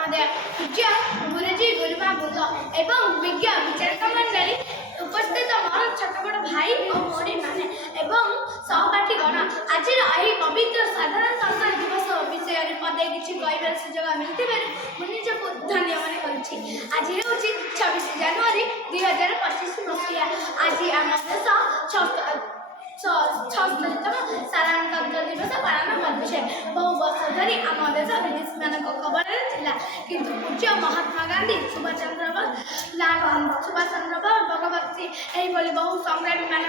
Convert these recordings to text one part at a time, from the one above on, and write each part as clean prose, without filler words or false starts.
महोदय पूज्य गुरुजी गुरुमा बुद्ध एवं विज्ञ विचारक मंडली उपस्थित मोर छोट बड़ भाई और भौणी मैंने एवं सहपाठी गण आज पवित्र साधारणतंत्र दिवस विषय में पदे किसी कहबार सुजोग मिलते मुझे निजक धन्य मन करुँच। आज हूँ 26 जनवरी 2025 मसीहा। आज आम देश 76तम साधारणतंत्र दिवस पालन करुचे। बहु वर्ष धरी आम देश ब्रिटिश मान कबल था किंतु पूज्य महात्मा गांधी सुभाष चंद्र बोस भगवत सिंह यही बहु संग्रामी मान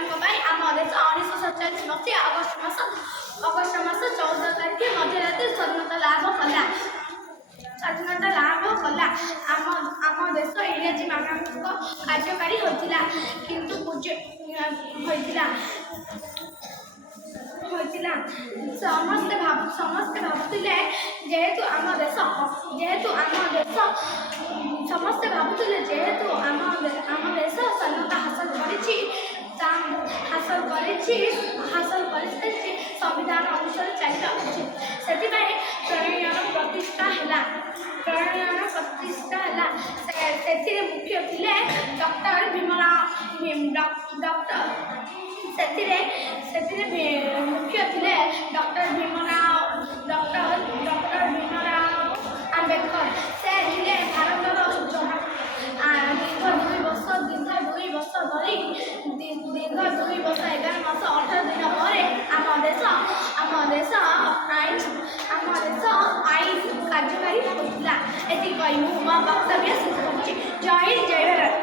आम देश 1947 मसीहा अगस्ट मास 14 तारीख मध्यरात्रि स्वाधीनता लाभ कला। आम देश इंग्राजी मानक कार्यकारी होता किंतु पूज्य समस्ते भावुले जेहेतु आम देश समस्ते भावुले जेहेतु आम देश स्वाधीनता हासिल कर संविधान अनुसार चलता उचित से प्रणयन प्रतिष्ठा मुख्य थे डॉक्टर भीमराव आंबेडकर से भारतर दीर्घ 2 वर्ष धरी दीर्घ 2 वर्ष 11 मास 18 दिन पर आम देश आईन कार्यकारी होता। ये वक्तव्य शेष कर। जय हिंद जय भारत।